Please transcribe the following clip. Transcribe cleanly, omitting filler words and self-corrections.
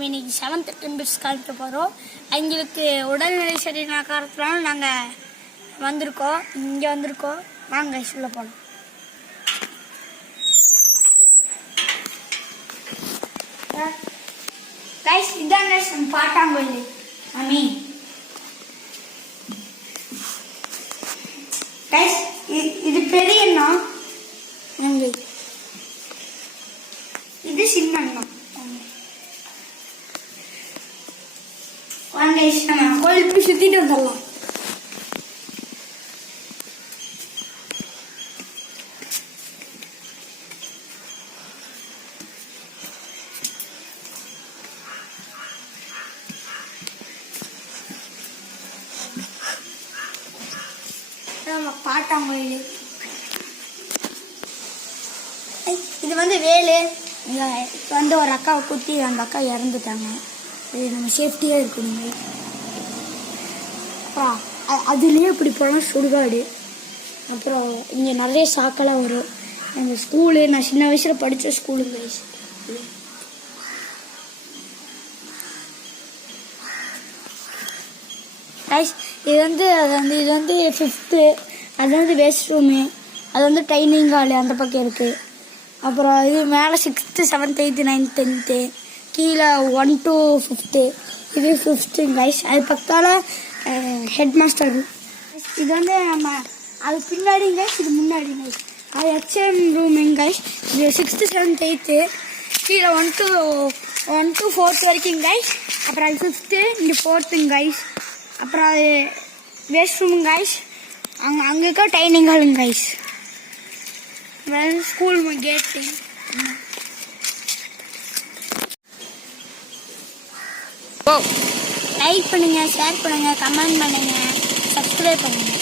நம்ம இன்னைக்கு 7th temples காமிக்க போகிறோம். எங்களுக்கு உடல்நிலை சரியான காரணத்தினால நாங்கள் வந்திருக்கோம், இங்கே வந்திருக்கோம். வாங்க சொல்ல போனோம். கைஸ் இதான் பாட்டாங்கோயில் அம்மி. கைஸ் இது பெரிய அண்ணா, இது சின்ன அண்ணா. வாங்க கோயில் போய் சுத்திட்டு வந்துடலாம். பாட்டாங்கோயில் இது வேலு. இங்கே ஒரு அக்காவை குத்தி அந்த அக்கா இறந்துட்டாங்க. இது நம்ம சேஃப்டியாக இருக்கணுங்க. அப்புறம் அதுலேயே இப்படி போனால் சுடுகாடு. அப்புறம் இங்கே நிறைய சாக்கெல்லாம் வரும். எங்கள் ஸ்கூலு, நான் சின்ன வயசில் படித்த ஸ்கூலுங்க. இது 5th, அது வேஸ்ட் ரூமு, அது டைனிங் ஹாலு அந்த பக்கம் இருக்குது. அப்புறம் இது மேலே 6th, 7th, 8th, 9th, 10th, கீழே 1 to 5th, இது 5th கைஸ். அது பக்கத்தால் ஹெட் மாஸ்டர். இது நம்ம அது பின்னாடி கைஸ், இது முன்னாடி கைஸ். அது HM ரூமுங்க கைஸ். இது 6th, 7th, 8th, கீழே 1 to 4th வரைக்கும் கைஸ். அப்புறம் அது 5th, இங்கே 4th கைஸ். அப்புறம் அது வேஸ்ட் ரூமுங்க கைஸ். அங்கே இருக்க டைனிங் ஹாலுங்க கைஸ். ஸ்கூல் கேட்டு. லைக் பண்ணுங்க, ஷேர் பண்ணுங்க, கமெண்ட் பண்ணுங்க, சப்ஸ்கிரைப் பண்ணுங்க.